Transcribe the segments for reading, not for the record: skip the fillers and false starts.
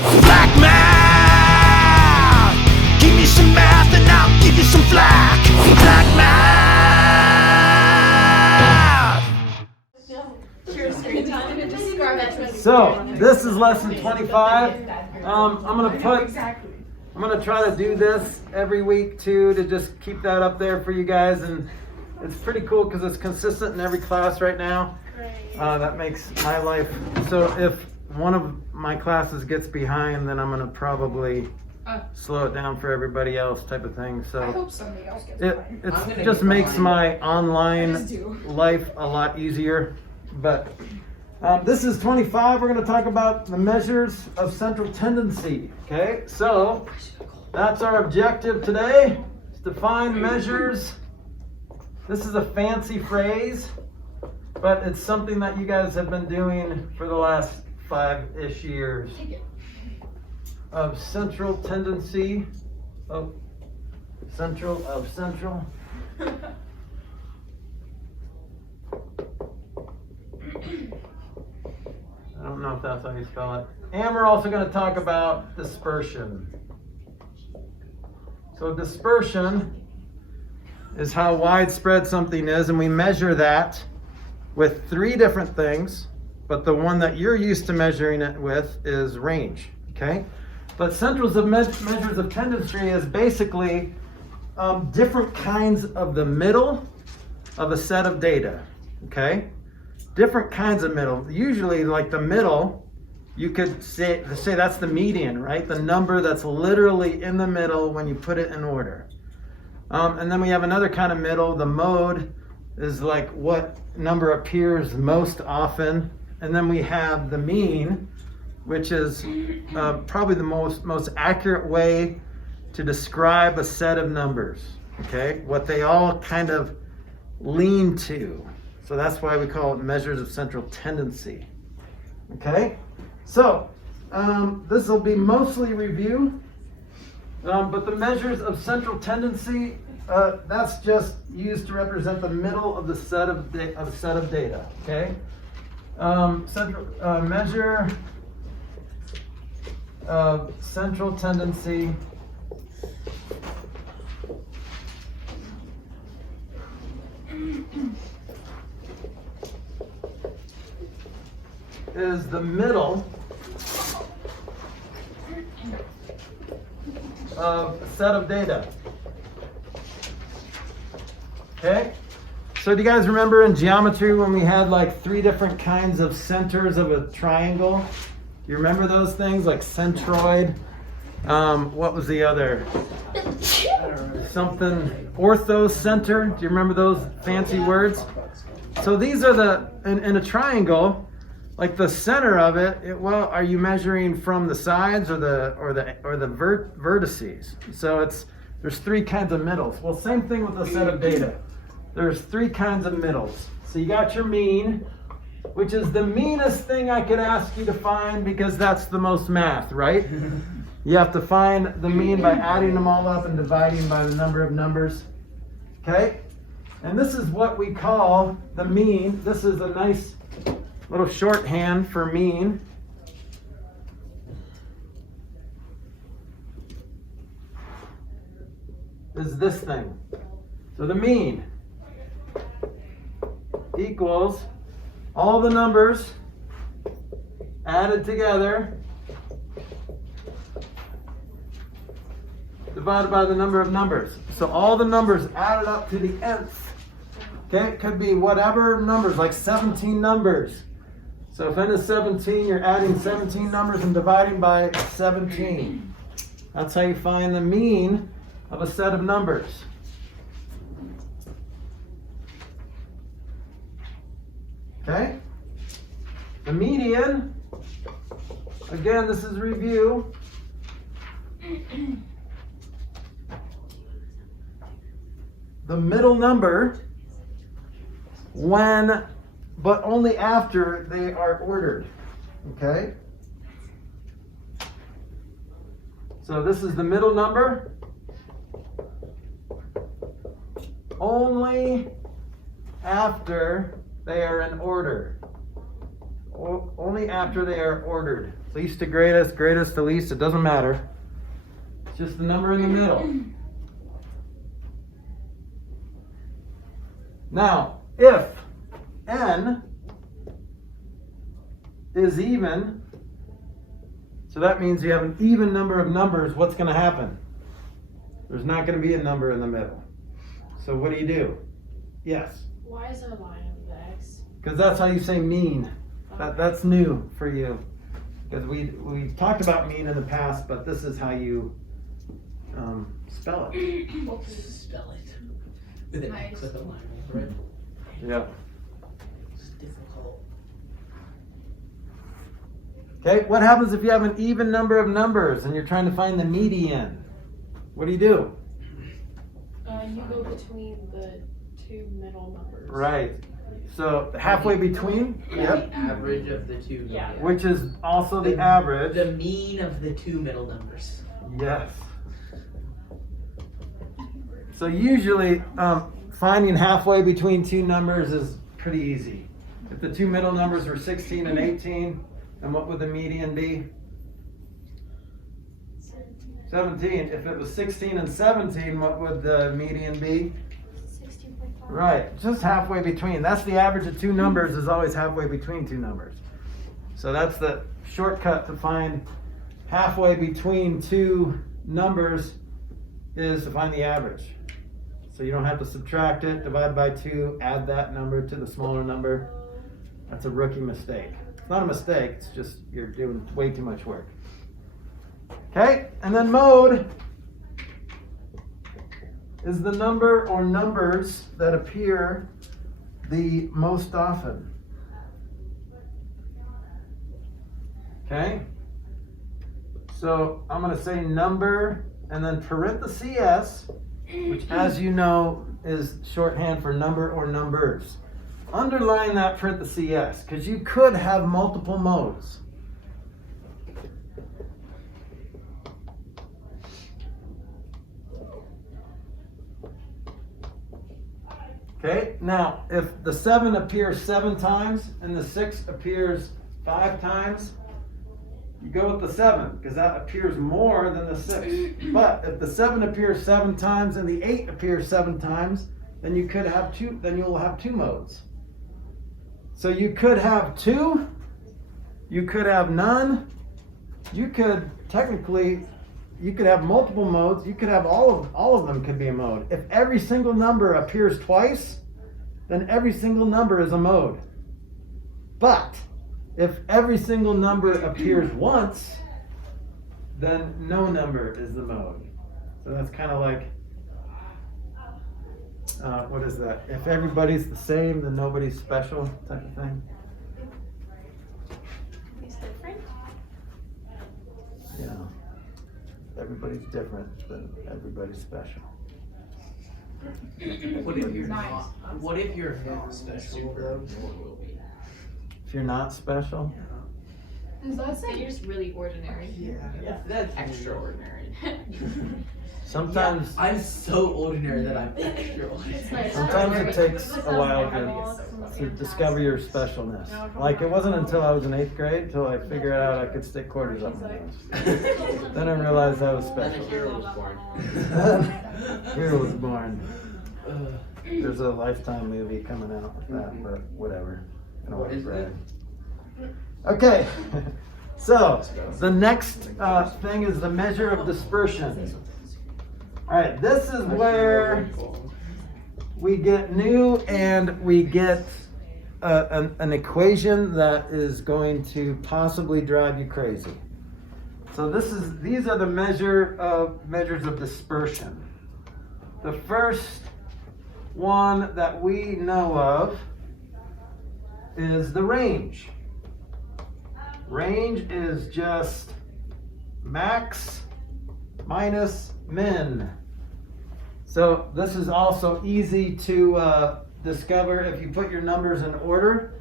Flack math! Give me some math and I'll give you some flack. Flack math! So, this is lesson 25. I'm gonna try to do this every week too, to just keep that up there for you guys, and it's pretty cool because it's consistent in every class right now. That makes my life, so if one of my classes gets behind, then I'm gonna probably slow it down for everybody else, type of thing. So I hope somebody else gets it just makes my online life a lot easier. But this is 25. We're going to talk about the measures of central tendency. Okay, so that's our objective today, is to find measures. This is a fancy phrase, but it's something that you guys have been doing for the last 5-ish years. Of central tendency, of central. I don't know if that's how you spell it. And we're also going to talk about dispersion. So dispersion is how widespread something is, and we measure that with 3 different things, but the one that you're used to measuring it with is range, okay? But centrals of measures of tendency is basically different kinds of the middle of a set of data, okay? Different kinds of middle. Usually, like the middle, you could say that's the median, right? The number that's literally in the middle when you put it in order. And then we have another kind of middle. The mode is like what number appears most often. And then we have the mean, which is probably the most accurate way to describe a set of numbers, okay? What they all kind of lean to. So that's why we call it measures of central tendency, okay? So this will be mostly review, but the measures of central tendency, that's just used to represent the middle of the set of data, okay? Measure of central tendency is the middle of a set of data. Okay? So do you guys remember in geometry when we had like 3 different kinds of centers of a triangle? You remember those things, like centroid? What was the other? Something orthocenter. Do you remember those fancy words? So these are in a triangle, like the center of it, well, are you measuring from the sides or the vertices? So there's 3 kinds of middles. Well, same thing with a set of data. There's 3 kinds of middles. So you got your mean, which is the meanest thing I could ask you to find because that's the most math, right? You have to find the mean by adding them all up and dividing by the number of numbers. Okay? And this is what we call the mean. This is a nice little shorthand for mean. Is this thing. So the mean equals all the numbers added together divided by the number of numbers. So all the numbers added up to the nth. Okay, it could be whatever numbers, like 17 numbers. So if n is 17, you're adding 17 numbers and dividing by 17. That's how you find the mean of a set of numbers. Okay? The median, again, this is review. The middle number when, but only after they are ordered. Okay? So this is the middle number only after they are in order. Only after they are ordered. Least to greatest, greatest to least, it doesn't matter. It's just the number in the middle. Now, if n is even, so that means you have an even number of numbers, what's going to happen? There's not going to be a number in the middle. So what do? Yes? Why is there a line of the x? Because that's how you say mean. That's new for you. Because we talked about mean in the past, but this is how you spell it. Spell it. With an X with a line over it. Yeah. It's difficult. Okay, what happens if you have an even number of numbers and you're trying to find the median? What do? You go between the two middle numbers. Right. So halfway between, The average of the two. Yeah. which is also the average. The mean of the two middle numbers. Yes. So usually finding halfway between two numbers is pretty easy. If the two middle numbers were 16 and 18, then what would the median be? 17. If it was 16 and 17, what would the median be? 16.5. Right, just halfway between. That's the average of two numbers, is always halfway between two numbers. So that's the shortcut to find halfway between two numbers, is to find the average. So you don't have to subtract it, divide by 2, add that number to the smaller number. That's a rookie mistake. It's not a mistake, it's just you're doing way too much work. Okay, and then mode is the number or numbers that appear the most often. Okay, so I'm going to say number and then parentheses, which, as you know, is shorthand for number or numbers. Underline that parentheses because you could have multiple modes. Okay, now if the 7 appears 7 times and the 6 appears 5 times, you go with the 7 because that appears more than the 6. But if the 7 appears 7 times and the 8 appears 7 times, then you could have two. Then you will have 2 modes. So you could have 2, you could have none, you could technically. You could have multiple modes. You could have all of them could be a mode. If every single number appears twice, then every single number is a mode. But if every single number appears once, then no number is the mode. So that's kind of like, what is that? If everybody's the same, then nobody's special, type of thing. Is different? Yeah. Everybody's different, but everybody's special. What if you're not? What if you're not special though? If you're not special, Does that say you're just really ordinary? Yeah, that's extraordinary. sometimes I'm so ordinary that I'm extraordinary. sometimes it takes a while to discover your specialness. Like, it wasn't until I was in 8th grade till I figured out I could stick quarters up my nose. Then I realized I was And a special. hero was born. Hero was born. There's a Lifetime movie coming out with that, but whatever. I don't What want to is brag. it? Okay, so the next thing is the measure of dispersion. All right, this is where we get new and we get an equation that is going to possibly drive you crazy. So these are the measures of dispersion. The first one that we know of is the range. Range is just max minus min. So this is also easy to discover if you put your numbers in order.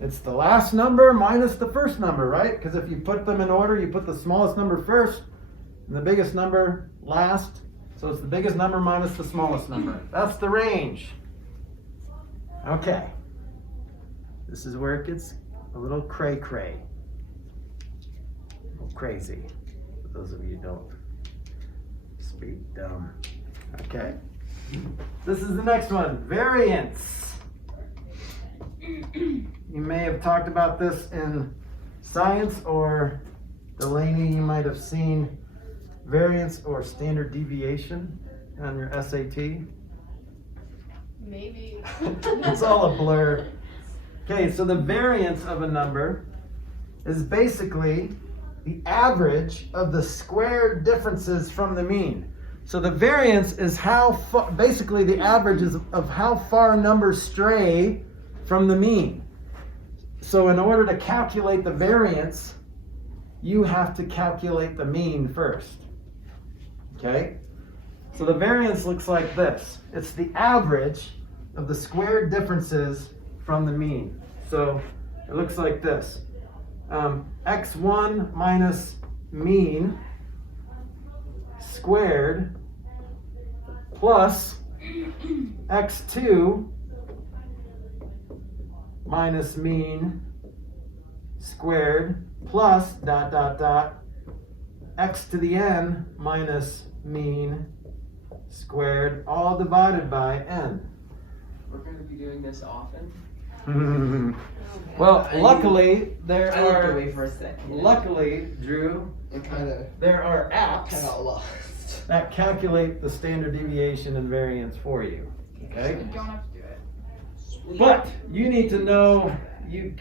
It's the last number minus the first number, right? Because if you put them in order, you put the smallest number first and the biggest number last. So it's the biggest number minus the smallest number. That's the range. Okay. This is where it gets a little cray-cray. crazy. For those of you who don't speak dumb. Okay. This is the next one, variance. You may have talked about this in science, or Delaney, you might have seen variance or standard deviation on your SAT. Maybe. It's all a blur. Okay, so the variance of a number is basically the average of the squared differences from the mean. So the variance is how far, basically the average is of how far numbers stray from the mean. So in order to calculate the variance, you have to calculate the mean first. Okay? So the variance looks like this. It's the average of the squared differences from the mean. So it looks like this. X1 minus mean squared plus x2 minus mean squared plus dot dot dot x to the n minus mean squared, all divided by n. We're going to be doing this often. Well, luckily there I looked are. away for a second. Luckily, Drew, I'm kind of there are apps lost. that calculate the standard deviation and variance for you. Okay, You don't have to do it. but you need to know you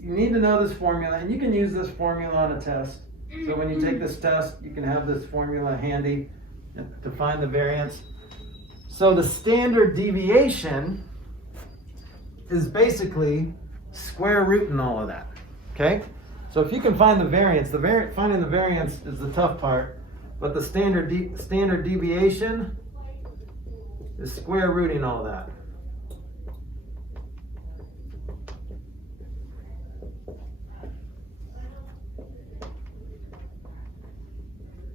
need to know this formula, and you can use this formula on a test. So when you take this test, you can have this formula handy to find the variance. So the standard deviation is basically square rooting all of that. Okay? So if you can find the variance, finding the variance is the tough part, but the standard deviation is square rooting all of that.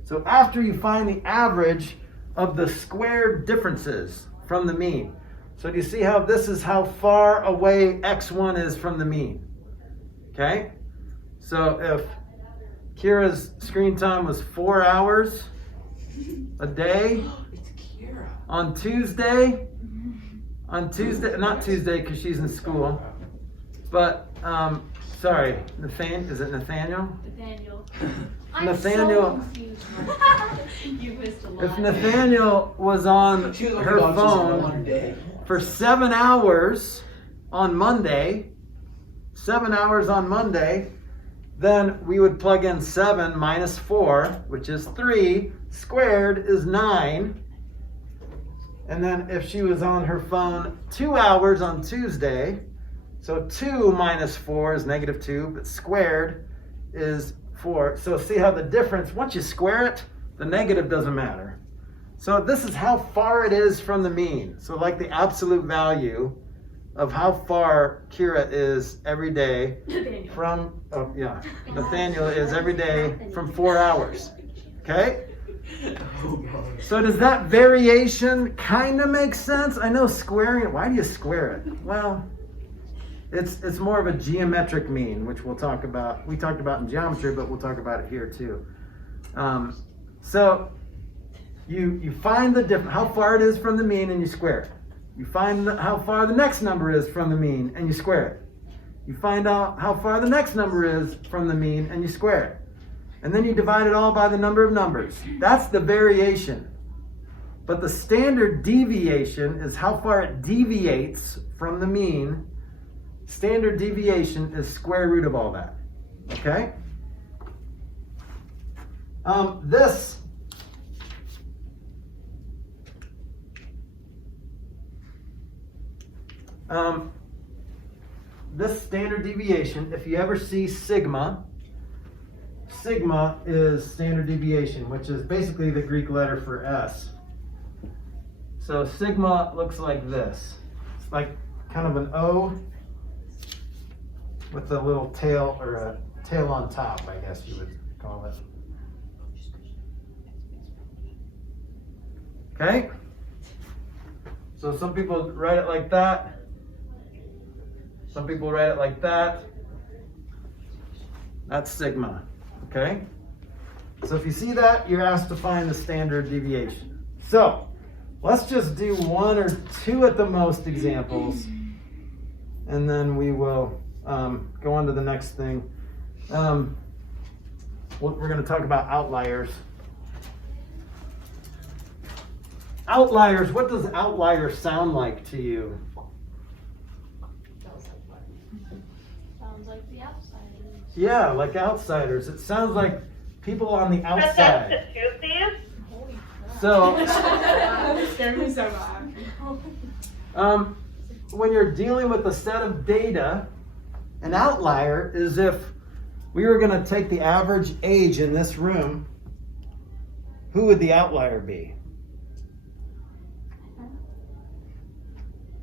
So after you find the average of the squared differences from the mean. So do you see how this is how far away x1 is from the mean? Okay? So if Kira's screen time was 4 hours a day It's Kira. on Tuesday, not Tuesday because she's in school, but sorry, is it Nathaniel? Nathaniel. Nathaniel- I'm so confused. You missed a lot. If Nathaniel was on She was only her gone just phone one day. for 7 hours on Monday, then we would plug in 7 minus 4, which is 3, squared is 9. And then if she was on her phone 2 hours on Tuesday, so 2 minus 4 is negative 2, but squared is 4. So see how the difference, once you square it, the negative doesn't matter. So this is how far it is from the mean. So like the absolute value of how far Kira is every day Nathaniel. from, Nathaniel is every day from 4 hours. Okay? Oh, God. So does that variation kind of make sense? I know squaring it, why do you square it? Well, it's more of a geometric mean, which we'll talk about. We talked about in geometry, but we'll talk about it here too. So you find the difference, how far it is from the mean, and you square it. You find how far the next number is from the mean, and you square it. You find out how far the next number is from the mean, and you square it. And then you divide it all by the number of numbers. That's the variation. But the standard deviation is how far it deviates from the mean. Standard deviation is square root of all that. Okay? This standard deviation, if you ever see sigma is standard deviation, which is basically the Greek letter for S. So sigma looks like this. It's like kind of an O with a little tail, or a tail on top, I guess you would call it. Okay? So some people write it like that. Some people write it like that. That's sigma. Okay? So if you see that, you're asked to find the standard deviation. So let's just do 1 or 2 at the most examples, and then we will go on to the next thing. We're going to talk about outliers. Outliers, what does outlier sound like to you? Sounds like the outsiders. Yeah, like outsiders. It sounds like people on the But that's outside. the two thieves? Holy crap. So Scared me so bad. when you're dealing with a set of data, an outlier is if we were going to take the average age in this room, who would the outlier be?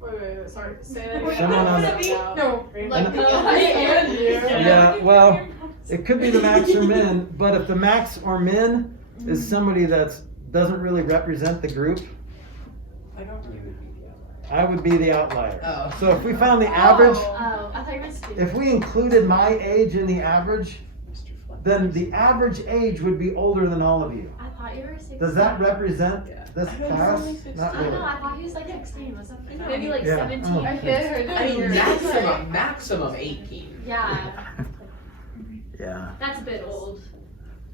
Wait, sorry. Say that again. Someone on the- No. Like, And- no, and you. Yeah, well, it could be the max or min, but if the max or min is somebody that doesn't really represent the group, I don't really. I would be the outlier. Oh. So if we found the average, Oh, I thought you were stupid. if we included my age in the average, then the average age would be older than all of you. I thought you were 16. Does that represent this I don't know, class? only 16. Not I don't really. know, I thought he was like 16. Was that maybe like Yeah. 17? Oh. I mean, maximum 18. Yeah, Yeah, that's a bit old.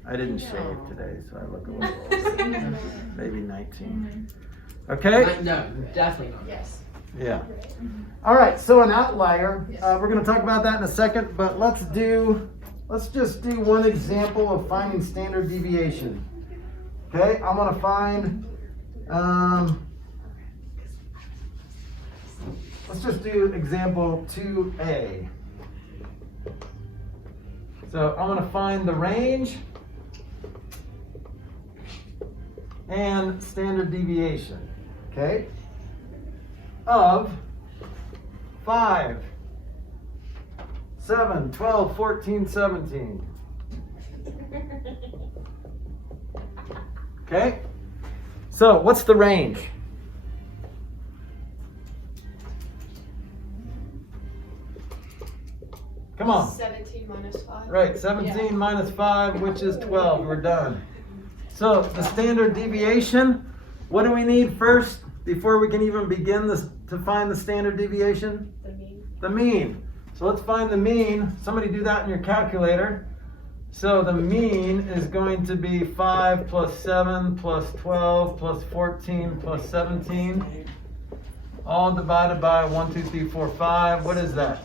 I didn't shave today, so I look a little old. Maybe 19. Okay? No, definitely not. Yes. Yeah. All right, so an outlier. We're going to talk about that in a second, but let's just do one example of finding standard deviation. Okay, I'm going to find, let's just do example 2A. So I'm going to find the range and standard deviation, okay, of 5, 7, 12, 14, 17. Okay? So, what's the range? Come on. 17 minus 5. Right, 17 minus 5, which is 12. We're done. So, the standard deviation, what do we need first before we can even begin this to find the standard deviation? The mean. The mean. So let's find the mean. Somebody do that in your calculator. So the mean is going to be 5 plus 7 plus 12 plus 14 plus 17. All divided by 1, 2, 3, 4, 5. What is that?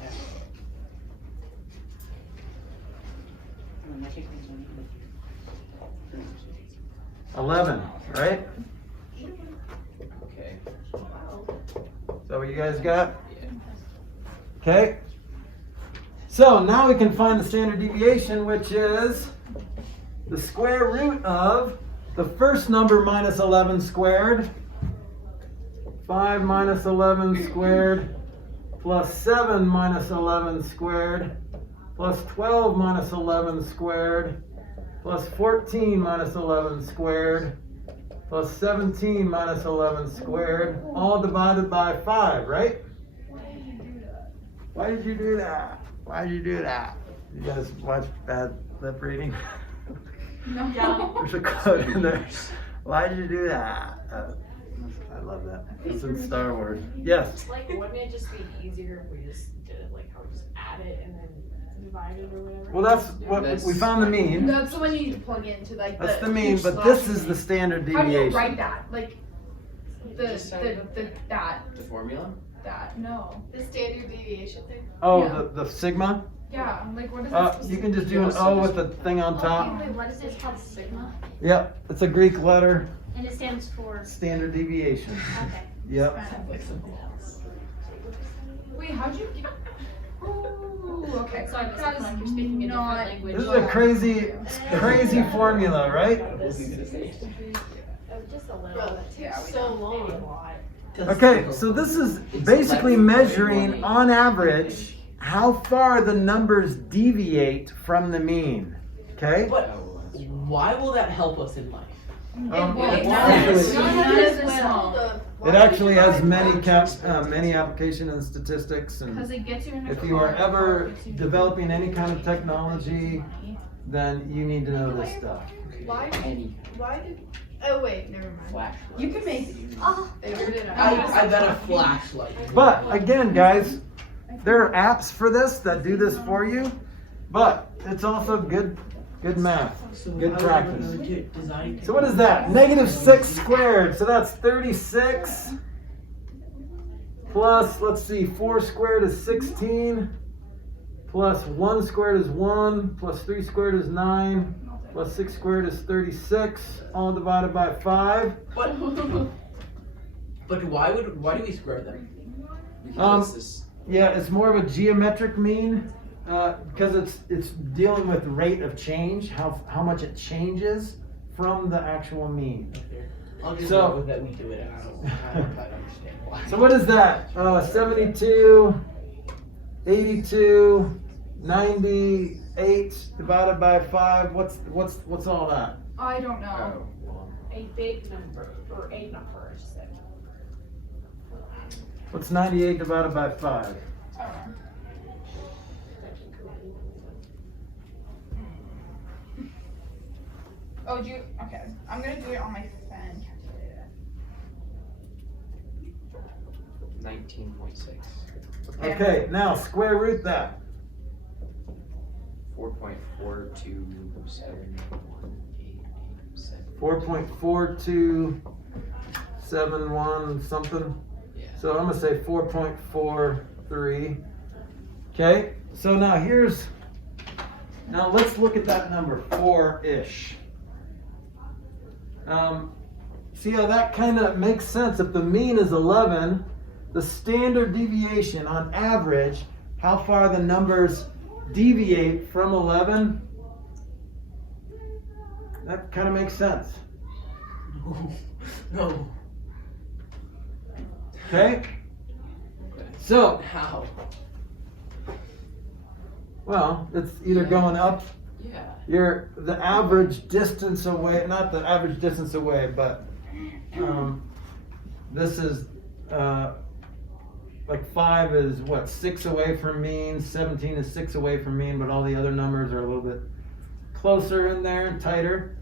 $11, right? Okay. Is that what you guys got? Okay. So now we can find the standard deviation, which is the square root of the first number minus 11 squared, 5 minus 11 squared, plus 7 minus 11 squared, plus 12 minus 11 squared, plus 14 minus 11 squared, plus 17 minus 11 squared, all divided by 5, right? Why did you do that? Why did you do that? You guys watch bad lip reading? Yeah. There's a quote in there. Why did you do that? I love that. It's in Star Wars. Yes. Like, wouldn't it just be easier if we just did it like how we just add it and then divide it or whatever? Well, that's what we found the mean. That's the one you need to plug into, like That's the mean, but this is the standard How do you deviation. write that? Like the The formula? that no. The standard deviation thing? Oh, Yeah. the sigma? Yeah, like what is that? You can just do an O with the thing on top. Wait, what is it? It's called sigma? Yep, it's a Greek letter. And it stands for, Standard deviation. okay. Yep. Wait, how'd you get? Oh, okay. So I just That feel like is you're speaking a different not- language. This is a crazy formula, right? Oh, just a little. It Yeah, takes we so don't. long. Okay, so this is basically measuring on average how far the numbers deviate from the mean. Okay? But why will that help us in life? It actually has many application in statistics, Because and it gets you in a if you are car, ever it gets you developing any kind of technology, then you need to know this stuff. Why? Any Why did? Oh wait, never mind. flashlight. You can make. Oh, Figured it I out. bet a flashlight. But again, guys, there are apps for this that do this for you, but it's also good math, good practice. So what is that? -6 squared. So that's 36 plus, let's see, 4 squared is 16, plus 1 squared is 1, plus 3 squared is 9, plus 6 squared is 36, all divided by 5. But why do we square them? Um, Yeah, it's more of a geometric mean because it's dealing with rate of change, how much it changes from the actual mean. I'll just So- go with that we do it, and I don't quite understand why. So what is that? 72, 82, 98 divided by 5. What's all that? I don't know. A big number, or a number, I should say. What's 98 divided by 5? Oh, do you? Okay, I'm gonna do it on my phone calculator. 19.6. Okay, now square root that. 4.4271887. 4.4271 something. Yeah. So I'm gonna say 4.43. Okay, so now let's look at that number, 4-ish. See how that kind of makes sense? If the mean is 11, the standard deviation on average, how far the numbers deviate from 11, that kind of makes sense. No. Okay? So, How? well, it's either going up, Yeah. the average distance away, not the average distance away, but this is like 5 is what, 6 away from mean, 17 is 6 away from mean, but all the other numbers are a little bit closer in there and tighter.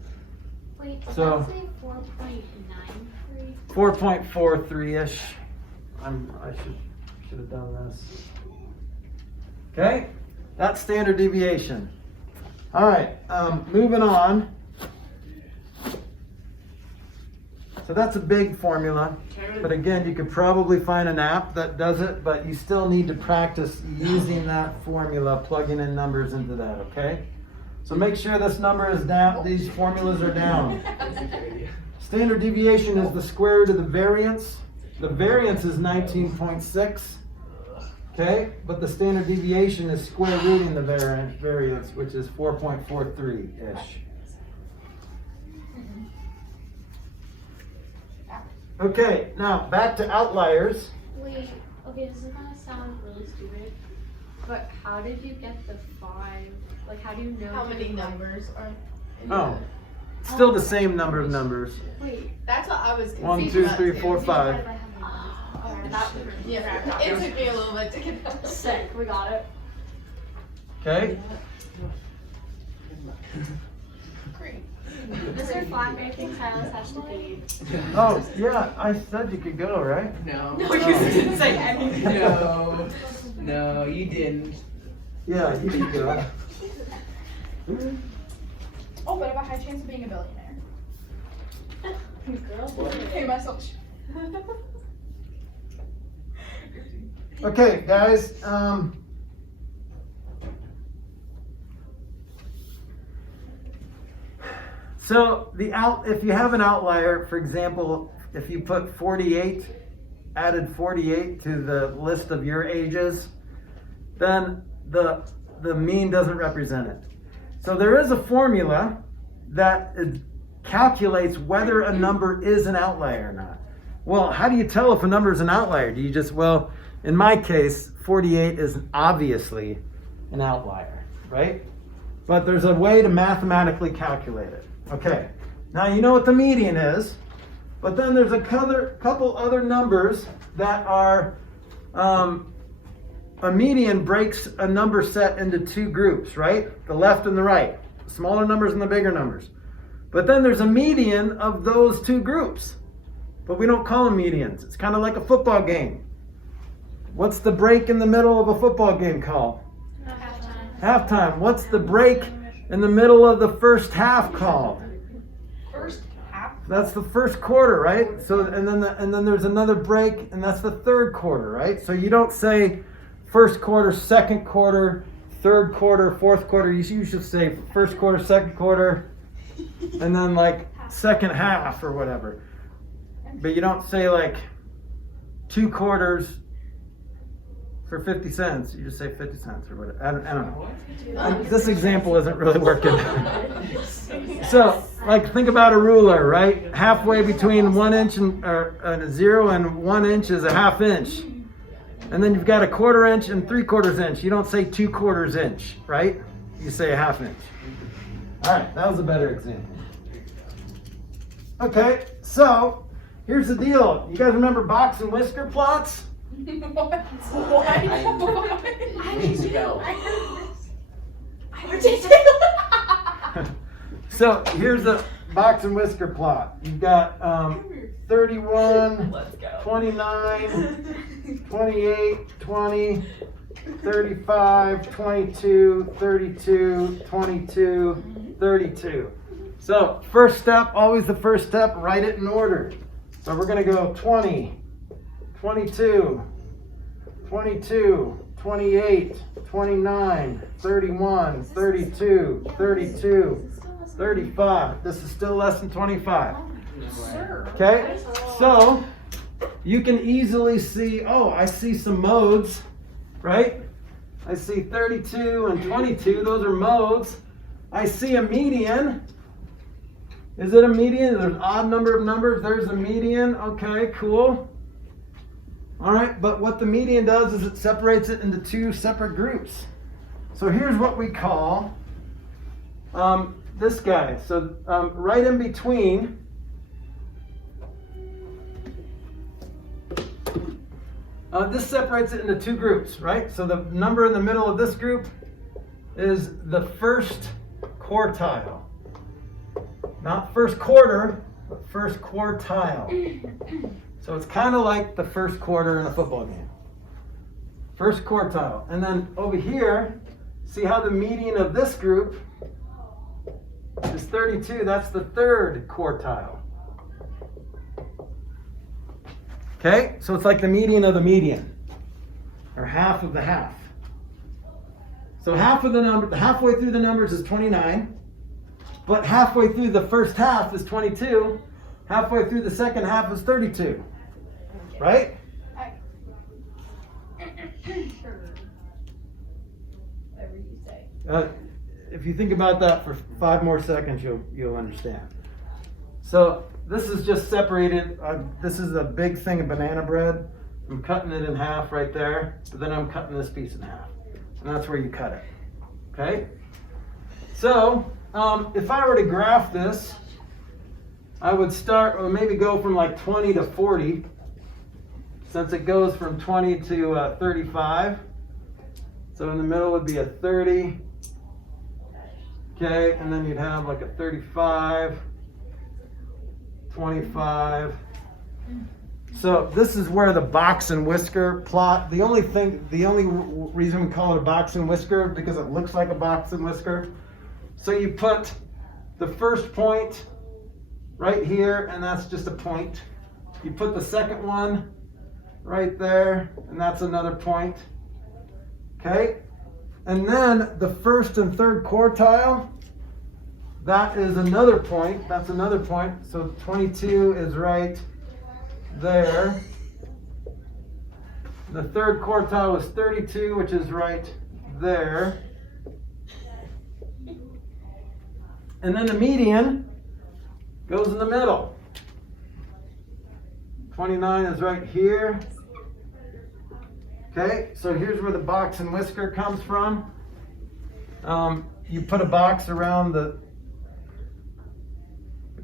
Wait, did So- that say 4.93? 4.43-ish. I should have done this. Okay, that's standard deviation. All right, moving on. So that's a big formula, but again, you could probably find an app that does it, but you still need to practice using that formula, plugging in numbers into that, okay? So make sure this number is down, these formulas are down. Standard deviation is the square root of the variance. The variance is 19.6, okay? But the standard deviation is square rooting the variance, which is 4.43-ish. Okay, now back to outliers. Wait, okay, this is gonna sound really stupid, but how did you get the 5? Like, how do you know? How many numbers are? in Oh, the- still the same number of numbers. Wait, That's what I was confused 1, 2, about 3, too. 4, 5. divided by how many numbers? Okay, that was Yeah, it took me a little bit to get that. sick. We got it. Okay? Great. Mr. Flack, I think Silas has to leave. Oh, yeah, I said you could go, right? No. No, you didn't say anything. No. No, you didn't. Yeah, you can go. Oh, but I have a high chance of being a billionaire. Girl, Pay myself. Okay, guys, so if you have an outlier, for example, if you put 48, added 48 to the list of your ages, then the mean doesn't represent it. So there is a formula that calculates whether a number is an outlier or not. Well, how do you tell if a number is an outlier? Do you just, well, in my case, 48 is obviously an outlier, right? But there's a way to mathematically calculate it. Okay, now you know what the median is, but then there's a couple other numbers that are, a median breaks a number set into two groups, right? The left and the right, the smaller numbers and the bigger numbers. But then there's a median of those two groups. But we don't call them medians. It's kind of like a football game. What's the break in the middle of a football game called? Halftime. What's the break in the middle of the first half called? First half. That's the first quarter, right? So and then there's another break, and that's the third quarter, right? So you don't say first quarter, second quarter, third quarter, fourth quarter. You should say first quarter, second quarter, and then like second half or whatever. But you don't say like 2 quarters for 50 cents. You just say 50 cents or whatever. I don't know. This example isn't really working. So, like, think about a ruler, right? Halfway between 1 inch and a 0 and 1 inch is a ½ inch. And then you've got a 1/4 inch and 3/4 inch. You don't say 2/4 inch, right? You say a ½ inch. All right, that was a better example. Okay, so here's the deal. You guys remember box and whisker plots? What? I need to go. So here's a box and whisker plot. You've got 31, Let's go. 29, 28, 20, 35, 22, 32, 22, 32. So first step, always the first step, write it in order. So we're going to go 20, 22, 22, 28, 29, 31, 32, 32, 35. This is still less than 25. Okay? So you can easily see, oh, I see some modes, right? I see 32 and 22. Those are modes. I see a median. Is it a median? There's an odd number of numbers. There's a median. Okay, cool. All right, but what the median does is it separates it into 2 separate groups. So here's what we call this guy. So right in between, this separates it into 2 groups, right? So the number in the middle of this group is the first quartile. Not first quarter, but first quartile. So it's kind of like the first quarter in a football game. First quartile. And then over here, see how the median of this group is 32. That's the third quartile. Okay, so it's like the median of the median, or half of the half. So half of the number, halfway through the numbers is 29. But halfway through the first half is 22. Halfway through the second half is 32. Right? Whatever you say. If you think about that for 5 more seconds, you'll understand. So this is just separated. This is a big thing of banana bread. I'm cutting it in half right there, but then I'm cutting this piece in half. And that's where you cut it. Okay? So if I were to graph this, I would start, or maybe go from like 20 to 40, since it goes from 20 to 35. So in the middle would be a 30. Okay, and then you'd have like a 35, 25. So this is where the box and whisker plot, the only reason we call it a box and whisker, because it looks like a box and whisker. So you put the first point right here, and that's just a point. You put the second one right there, and that's another point. Okay? And then the first and third quartile, that is another point. That's another point. So 22 is right there. The third quartile is 32, which is right there. And then the median goes in the middle. 29 is right here. Okay, so here's where the box and whisker comes from. You put a box around the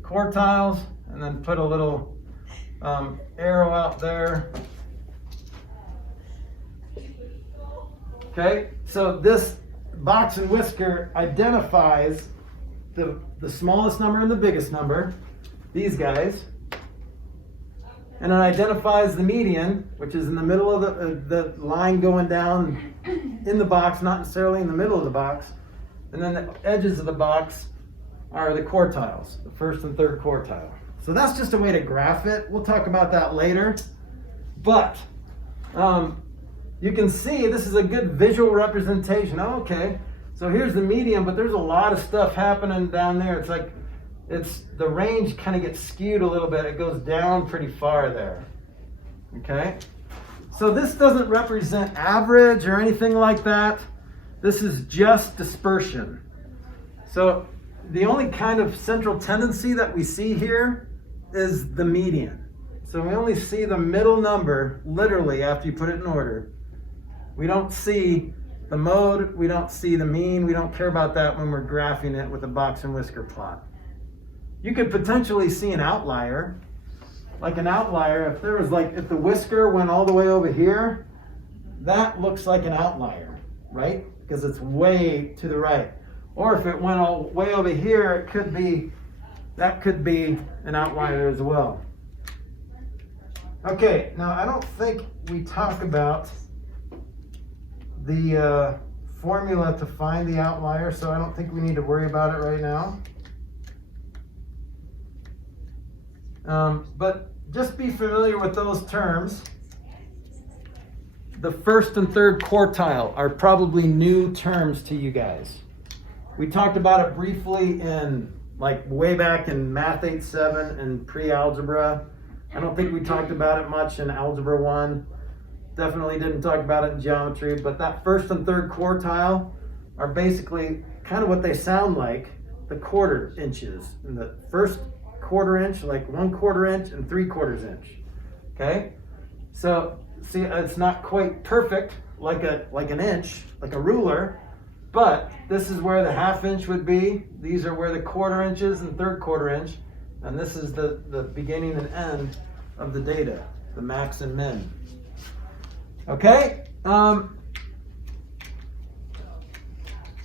quartiles, and then put a little arrow out there. Okay, so this box and whisker identifies the smallest number and the biggest number, these guys, and it identifies the median, which is in the middle of the line going down in the box, not necessarily in the middle of the box. And then the edges of the box are the quartiles, the first and third quartile. So that's just a way to graph it. We'll talk about that later. But you can see this is a good visual representation. Oh, okay, so here's the median, but there's a lot of stuff happening down there. It's like the range kind of gets skewed a little bit. It goes down pretty far there. Okay, so this doesn't represent average or anything like that. This is just dispersion. So the only kind of central tendency that we see here is the median. So we only see the middle number literally after you put it in order. We don't see the mode, we don't see the mean, we don't care about that when we're graphing it with a box and whisker plot. You could potentially see an outlier. Like an outlier, if the whisker went all the way over here, that looks like an outlier, right? Because it's way to the right. Or if it went all way over here, that could be an outlier as well. Okay, now I don't think we talk about the formula to find the outlier, so I don't think we need to worry about it right now. But just be familiar with those terms. The first and third quartile are probably new terms to you guys. We talked about it briefly in like way back in Math 8.7 and pre-algebra. I don't think we talked about it much in Algebra 1. Definitely didn't talk about it in geometry, but that first and third quartile are basically kind of what they sound like, the quarter inches. In the first quarter inch, like 1/4 inch and 3/4 inch. Okay? So see, it's not quite perfect like an inch, like a ruler, but this is where the 1/2 inch would be. These are where the 1/4 inches and 3/4 inch, and this is the beginning and end of the data, the max and min. Okay? So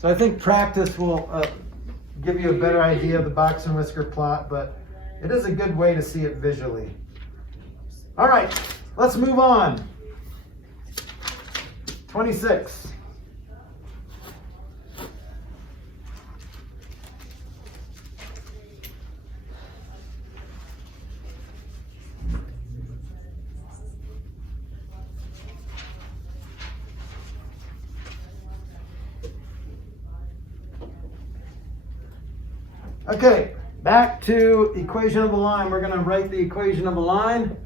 I think practice will give you a better idea of the box and whisker plot, but it is a good way to see it visually. All right, let's move on. 26. Okay, back to equation of a line. We're going to write the equation of a line.